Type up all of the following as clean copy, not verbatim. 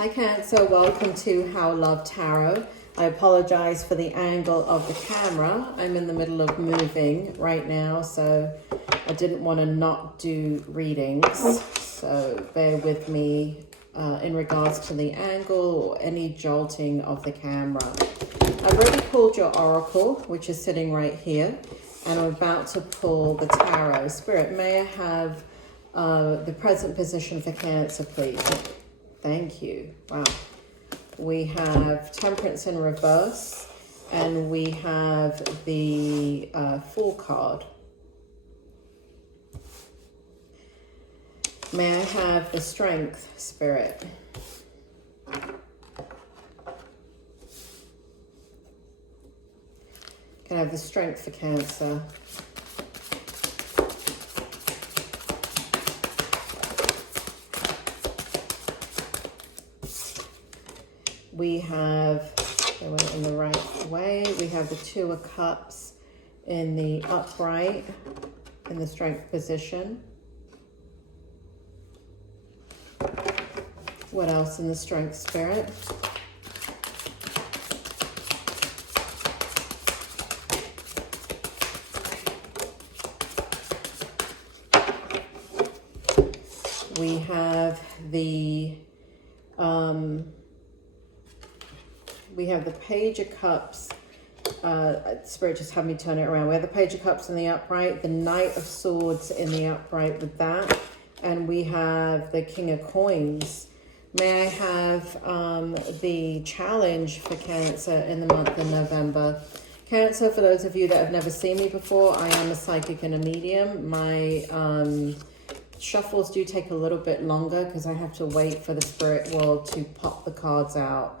Hi Cancer, welcome to How Love Tarot. I apologize for the angle of the camera. I'm in the middle of moving right now, so I didn't want to not do readings. So bear with me in regards to the angle or any jolting of the camera. I've already pulled your oracle, which is sitting right here, and I'm about to pull the tarot. Spirit, may I have the present position for Cancer, please? Thank you. Wow. We have Temperance in reverse, and we have the Fool card. May I have the Strength, Spirit? Can I have the Strength for Cancer? We have, I went in the right way, we have the Two of Cups in the upright, in the Strength position. What else in the Strength, Spirit? We have the Page of Cups. Spirit just had me turn it around. We have the Page of Cups in the upright, the Knight of Swords in the upright with that, and we have the King of Coins. May I have the challenge for Cancer in the month of November? Cancer, for those of you that have never seen me before, I am a psychic and a medium. My shuffles do take a little bit longer because I have to wait for the spirit world to pop the cards out.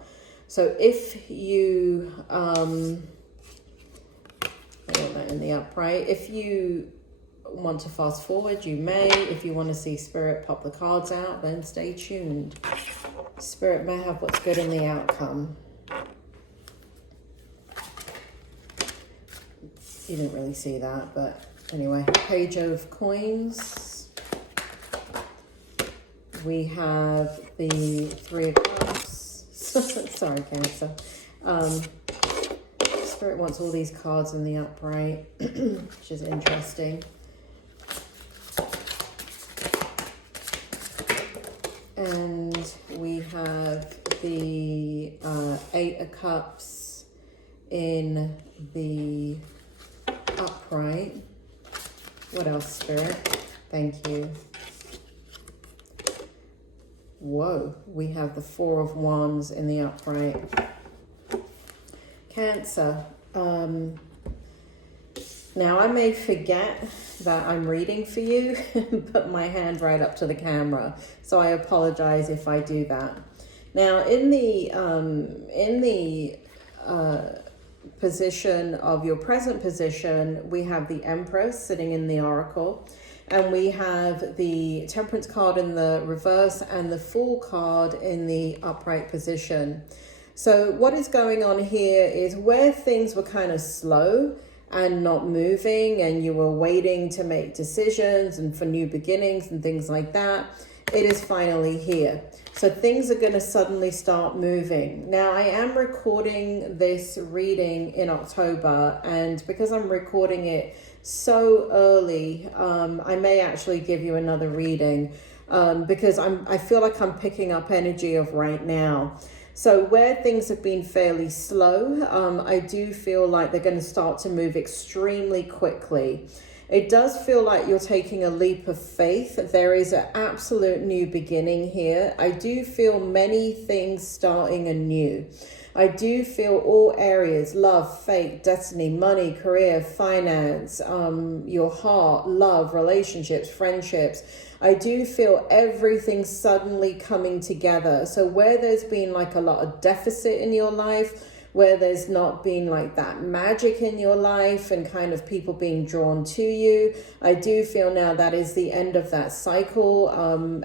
So if you, I want that in the upright. If you want to fast forward, you may. If you want to see spirit pop the cards out, then stay tuned. Spirit may have what's good in the outcome. You didn't really see that, but anyway. Page of Coins. We have the Three of Cups. Sorry, Cancer. Spirit wants all these cards in the upright, which is interesting. And we have the Eight of Cups in the upright. What else, Spirit? Thank you. Whoa, we have the Four of Wands in the upright. Cancer. Now I may forget that I'm reading for you, put my hand right up to the camera. So I apologize if I do that. Now in the position of your present position, we have the Empress sitting in the oracle. And we have the Temperance card in the reverse and the Fool card in the upright position. So what is going on here is where things were kind of slow and not moving, and you were waiting to make decisions and for new beginnings and things like that, it is finally here. So things are going to suddenly start moving. Now, I am recording this reading in October, and because I'm recording it so early, I may actually give you another reading because I feel like I'm picking up energy of right now. So where things have been fairly slow, I do feel like they're going to start to move extremely quickly. It does feel like you're taking a leap of faith. There is an absolute new beginning here. I do feel many things starting anew. I do feel all areas, love, fate, destiny, money, career, finance, your heart, love, relationships, friendships. I do feel everything suddenly coming together. So where there's been like a lot of deficit in your life, where there's not been like that magic in your life and kind of people being drawn to you, I do feel now that is the end of that cycle,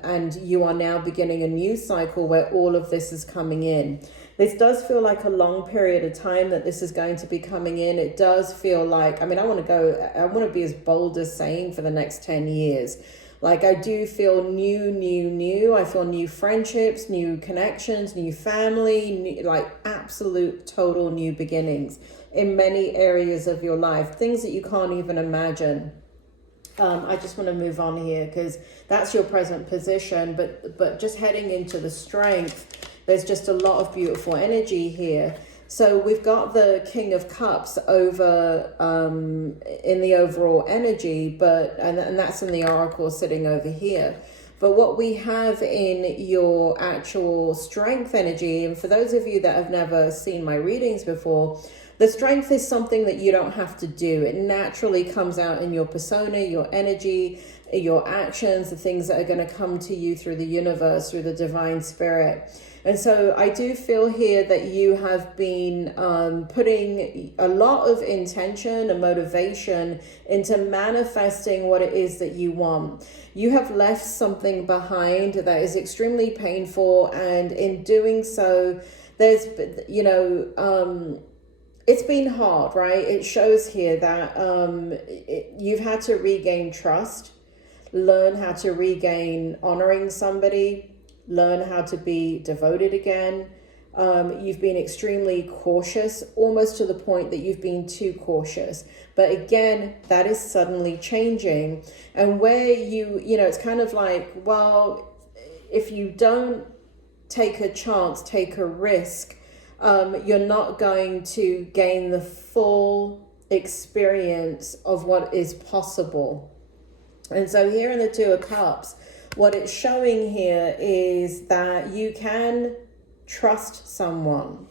and you are now beginning a new cycle where all of this is coming in. This does feel like a long period of time that this is going to be coming in. It does feel like, I mean, I want to be as bold as saying for the next 10 years. Like I do feel new. I feel new friendships, new connections, new family, like absolute total new beginnings in many areas of your life, things that you can't even imagine. I just want to move on here because that's your present position, but just heading into the strength, there's just a lot of beautiful energy here. So we've got the King of Cups over in the overall energy, but and that's in the Oracle sitting over here. But what we have in your actual strength energy, and for those of you that have never seen my readings before, the strength is something that you don't have to do. It naturally comes out in your persona, your energy, your actions, the things that are going to come to you through the universe, through the divine spirit. And so I do feel here that you have been putting a lot of intention and motivation into manifesting what it is that you want. You have left something behind that is extremely painful. And in doing so, there's, it's been hard, right? It shows here that you've had to regain trust, learn how to regain honoring somebody, learn how to be devoted again. You've been extremely cautious, almost to the point that you've been too cautious. But again, that is suddenly changing. And where it's kind of like, well, if you don't take a chance, take a risk, you're not going to gain the full experience of what is possible. And so here in the Two of Cups, what it's showing here is that you can trust someone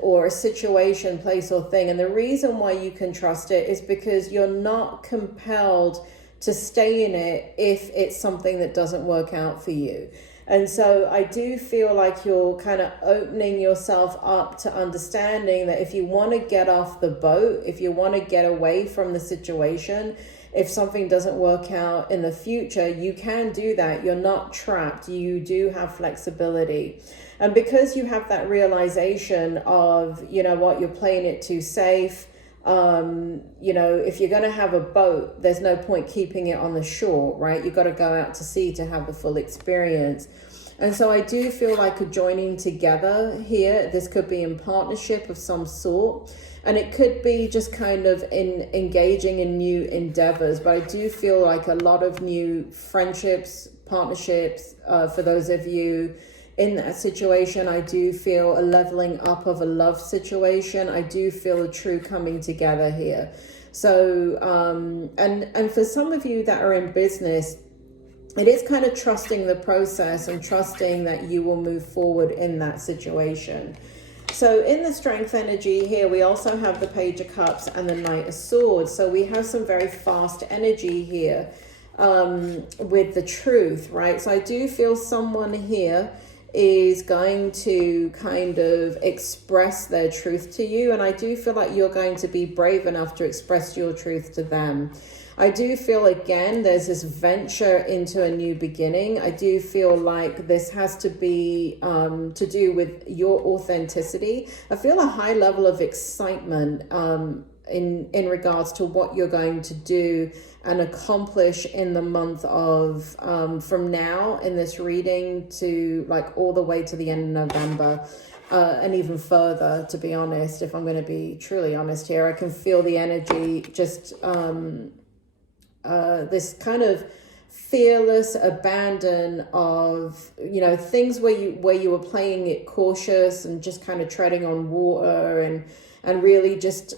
or a situation, place, or thing. And the reason why you can trust it is because you're not compelled to stay in it if it's something that doesn't work out for you. And so I do feel like you're kind of opening yourself up to understanding that if you want to get off the boat, if you want to get away from the situation, if something doesn't work out in the future, you can do that. You're not trapped. You do have flexibility. And because you have that realization of, you're playing it too safe. If you're going to have a boat, there's no point keeping it on the shore, right? You've got to go out to sea to have the full experience. And so I do feel like a joining together here. This could be in partnership of some sort. And it could be just kind of in engaging in new endeavors. But I do feel like a lot of new friendships, partnerships, for those of you in that situation. I do feel a leveling up of a love situation. I do feel a true coming together here. So, and for some of you that are in business, it is kind of trusting the process and trusting that you will move forward in that situation. So in the strength energy here, we also have the Page of Cups and the Knight of Swords. So we have some very fast energy here with the truth, right? So I do feel someone here is going to kind of express their truth to you. And I do feel like you're going to be brave enough to express your truth to them. I do feel, again, there's this venture into a new beginning. I do feel like this has to be to do with your authenticity. I feel a high level of excitement in regards to what you're going to do and accomplish in the month of from now in this reading to like all the way to the end of November. And even further, to be honest, if I'm going to be truly honest here, I can feel the energy just this kind of fearless abandon of, things where you were playing it cautious and just kind of treading on water and really just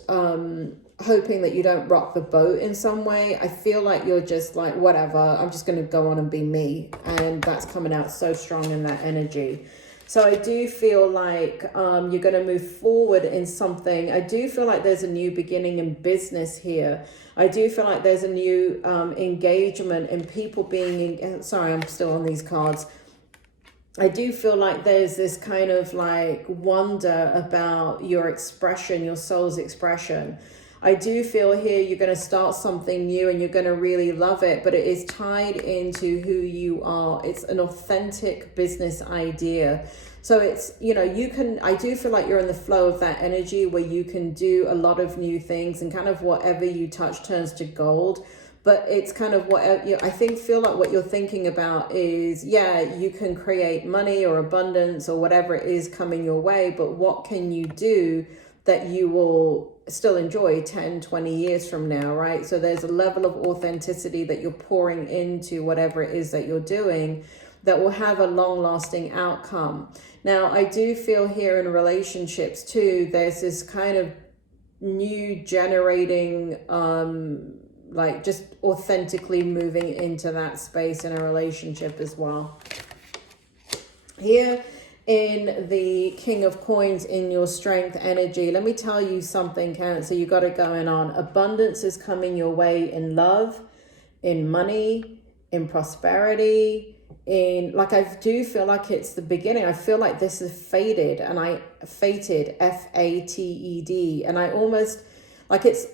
hoping that you don't rock the boat in some way. I feel like you're just like, whatever, I'm just going to go on and be me. And that's coming out so strong in that energy. So I do feel like you're going to move forward in something. I do feel like there's a new beginning in business here. I do feel like there's a new engagement in people being, sorry, I'm still on these cards. I do feel like there's this kind of like wonder about your expression, your soul's expression. I do feel here you're going to start something new and you're going to really love it, but it is tied into who you are. It's an authentic business idea. So it's, I do feel like you're in the flow of that energy where you can do a lot of new things and kind of whatever you touch turns to gold. but it's kind of what I feel like what you're thinking about is, yeah, you can create money or abundance or whatever it is coming your way, but what can you do that you will still enjoy 10, 20 years from now, right? So there's a level of authenticity that you're pouring into whatever it is that you're doing that will have a long-lasting outcome. Now, I do feel here in relationships too, there's this kind of new generating, like just authentically moving into that space in a relationship as well. Here in the King of Coins in your strength energy, let me tell you something, Cancer, you got it going on. Abundance is coming your way in love, in money, in prosperity, in, like, I do feel like it's the beginning. I feel like this is fated, and fated, F-A-T-E-D, and I almost like it's,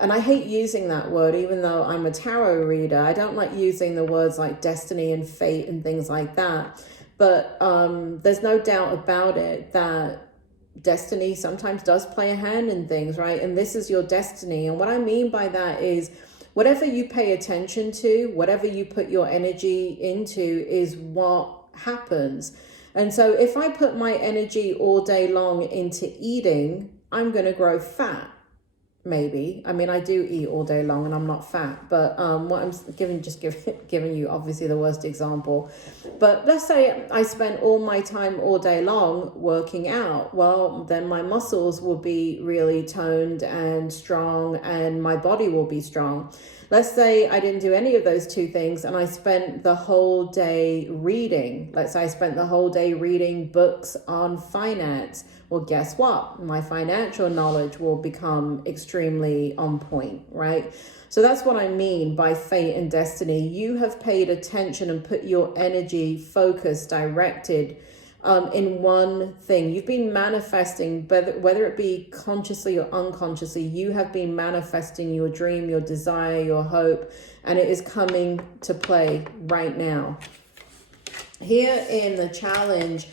and I hate using that word, even though I'm a tarot reader. I don't like using the words like destiny and fate and things like that. But there's no doubt about it that destiny sometimes does play a hand in things, right? And this is your destiny. And what I mean by that is whatever you pay attention to, whatever you put your energy into is what happens. And so if I put my energy all day long into eating, I'm going to grow fat. Maybe. I mean, I do eat all day long and I'm not fat, but what I'm giving you obviously the worst example. But let's say I spent all my time all day long working out. Well, then my muscles will be really toned and strong and my body will be strong. Let's say I didn't do any of those two things and I spent the whole day reading. Let's say I spent the whole day reading books on finance. Well, guess what? My financial knowledge will become extremely on point, right? So that's what I mean by fate and destiny. You have paid attention and put your energy focused, directed in one thing. You've been manifesting, whether it be consciously or unconsciously, you have been manifesting your dream, your desire, your hope, and it is coming to play right now. Here in the challenge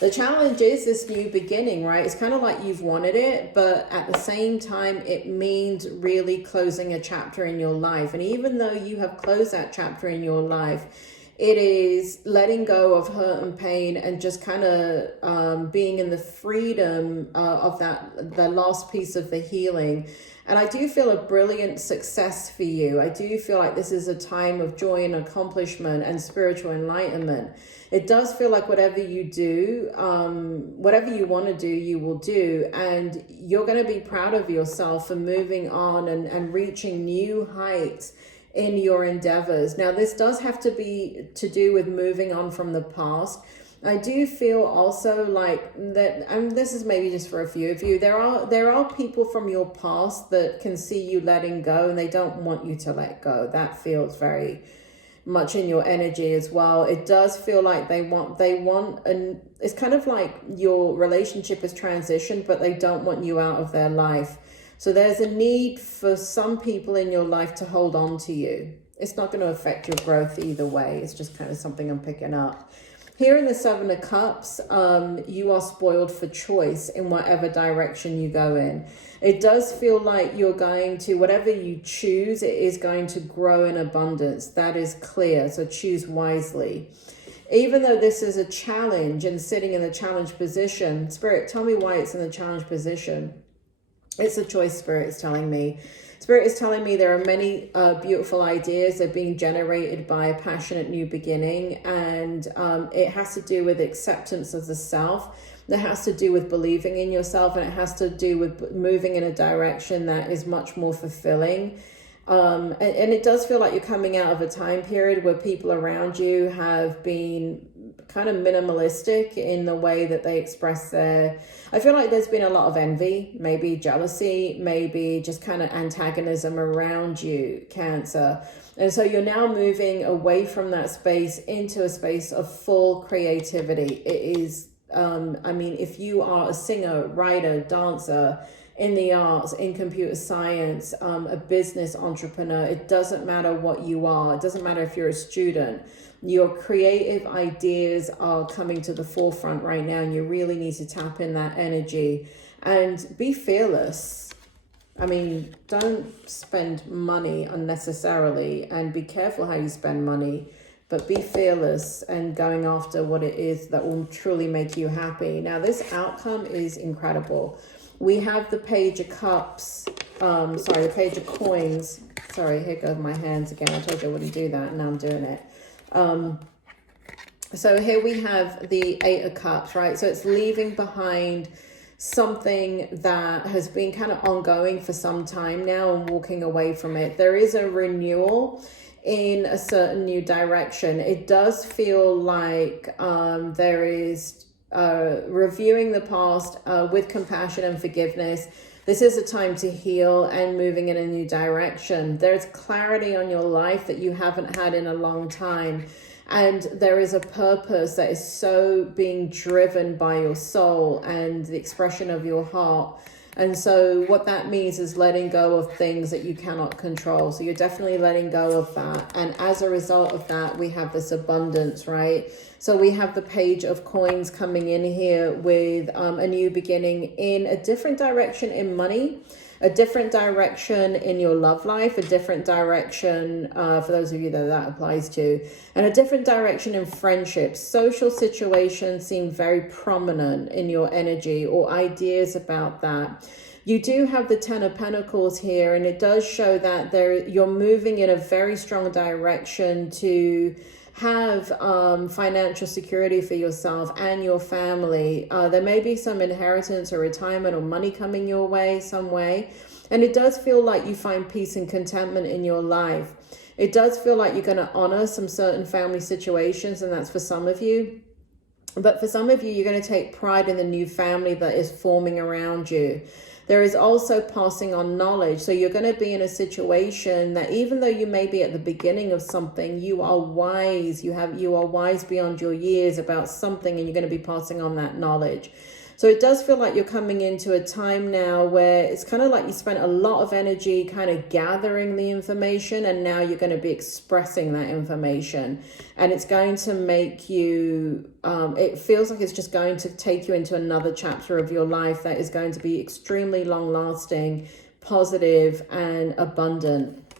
is this new beginning, right? It's kind of like you've wanted it, but at the same time, it means really closing a chapter in your life. And even though you have closed that chapter in your life, it is letting go of hurt and pain and just kind of being in the freedom of the last piece of the healing. And I do feel a brilliant success for you. I do feel like this is a time of joy and accomplishment and spiritual enlightenment. It does feel like whatever you do, whatever you want to do, you will do. And you're going to be proud of yourself for moving on and reaching new heights in your endeavors. Now, this does have to be to do with moving on from the past. I do feel also like that, and this is maybe just for a few of you, there are people from your past that can see you letting go and they don't want you to let go. That feels very much in your energy as well. It does feel like they want, and it's kind of like your relationship is transitioned, but they don't want you out of their life. So there's a need for some people in your life to hold on to you. It's not going to affect your growth either way. It's just kind of something I'm picking up. Here in the Seven of Cups, you are spoiled for choice in whatever direction you go in. It does feel like you're going to, whatever you choose, it is going to grow in abundance. That is clear. So choose wisely. Even though this is a challenge and sitting in the challenge position, Spirit, tell me why it's in the challenge position. It's a choice, Spirit is telling me. Spirit is telling me there are many beautiful ideas that are being generated by a passionate new beginning. And it has to do with acceptance of the self. It has to do with believing in yourself. And it has to do with moving in a direction that is much more fulfilling. And it does feel like you're coming out of a time period where people around you have been kind of minimalistic in the way that they express I feel like there's been a lot of envy, maybe jealousy, maybe just kind of antagonism around you, Cancer. And so you're now moving away from that space into a space of full creativity. It is, I mean, if you are a singer, writer, dancer, in the arts, in computer science, a business entrepreneur, it doesn't matter what you are. It doesn't matter if you're a student. Your creative ideas are coming to the forefront right now, and you really need to tap in that energy and be fearless. I mean, don't spend money unnecessarily, and be careful how you spend money, but be fearless and going after what it is that will truly make you happy. Now, this outcome is incredible. We have the Page of Cups, the Page of Coins. Sorry, here goes my hands again. I told you I wouldn't do that, and now I'm doing it. So here we have the Eight of Cups, right? So it's leaving behind something that has been kind of ongoing for some time now and walking away from it. There is a renewal in a certain new direction. It does feel like there is reviewing the past with compassion and forgiveness. This is a time to heal and moving in a new direction. There's clarity on your life that you haven't had in a long time. And there is a purpose that is so being driven by your soul and the expression of your heart. And so what that means is letting go of things that you cannot control. So you're definitely letting go of that. And as a result of that, we have this abundance, right? So we have the Page of Coins coming in here with a new beginning in a different direction in money, a different direction in your love life, a different direction for those of you that applies to, and a different direction in friendships. Social situations seem very prominent in your energy, or ideas about that. You do have the Ten of Pentacles here, and it does show that you're moving in a very strong direction to have financial security for yourself and your family. There may be some inheritance or retirement or money coming your way some way. And it does feel like you find peace and contentment in your life. It does feel like you're going to honor some certain family situations, and that's for some of you. But for some of you, you're going to take pride in the new family that is forming around you. There is also passing on knowledge. So you're going to be in a situation that even though you may be at the beginning of something, you are wise. You are wise beyond your years about something, and you're going to be passing on that knowledge. So it does feel like you're coming into a time now where it's kind of like you spent a lot of energy kind of gathering the information, and now you're going to be expressing that information. And it's going to make you, it feels like it's just going to take you into another chapter of your life that is going to be extremely long lasting, positive, and abundant.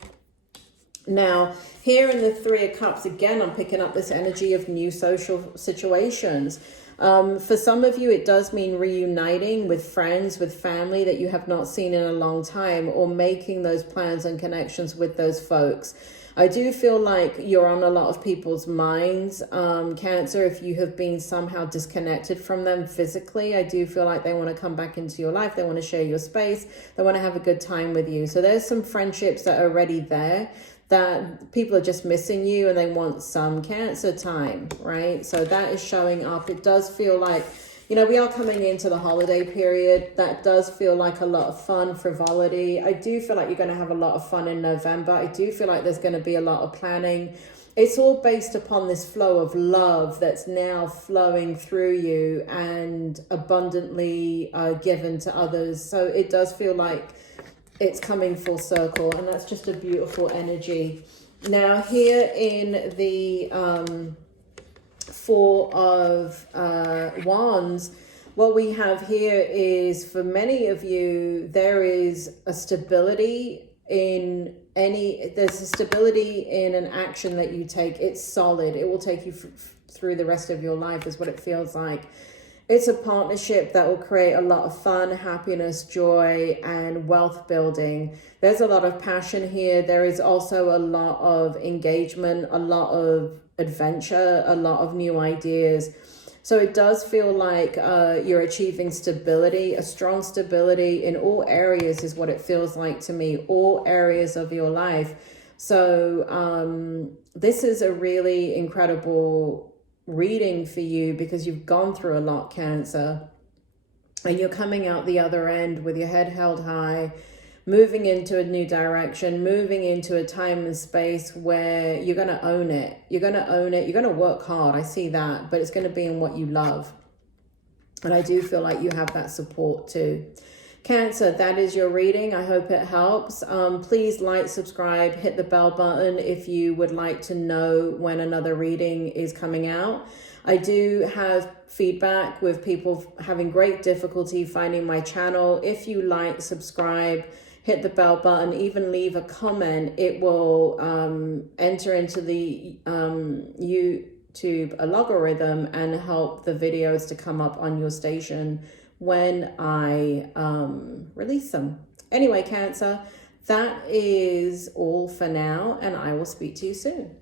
Now, here in the Three of Cups, again, I'm picking up this energy of new social situations. For some of you, it does mean reuniting with friends, with family that you have not seen in a long time, or making those plans and connections with those folks. I do feel like you're on a lot of people's minds. Cancer, if you have been somehow disconnected from them physically, I do feel like they want to come back into your life. They want to share your space. They want to have a good time with you. So there's some friendships that are already there, that people are just missing you and they want some Cancer time, right? So that is showing up. It does feel like, we are coming into the holiday period. That does feel like a lot of fun, frivolity. I do feel like you're going to have a lot of fun in November. I do feel like there's going to be a lot of planning. It's all based upon this flow of love that's now flowing through you and abundantly given to others. So it does feel like it's coming full circle, and that's just a beautiful energy. Now, here in the Four of Wands, what we have here is, for many of you, there is a stability in there's a stability in an action that you take. It's solid. It will take you through the rest of your life, is what it feels like. It's a partnership that will create a lot of fun, happiness, joy, and wealth building. There's a lot of passion here. There is also a lot of engagement, a lot of adventure, a lot of new ideas. So it does feel like you're achieving stability, a strong stability in all areas is what it feels like to me, all areas of your life. So this is a really incredible reading for you, because you've gone through a lot, Cancer, and you're coming out the other end with your head held high, moving into a new direction, moving into a time and space where you're going to own it. You're going to own it. You're going to work hard. I see that, but it's going to be in what you love. And I do feel like you have that support too. Cancer, that is your reading. I hope it helps. Please like, subscribe, hit the bell button if you would like to know when another reading is coming out. I do have feedback with people having great difficulty finding my channel. If you like, subscribe, hit the bell button, even leave a comment, it will enter into the YouTube algorithm and help the videos to come up on your station when I release them. Anyway, Cancer, that is all for now, and I will speak to you soon.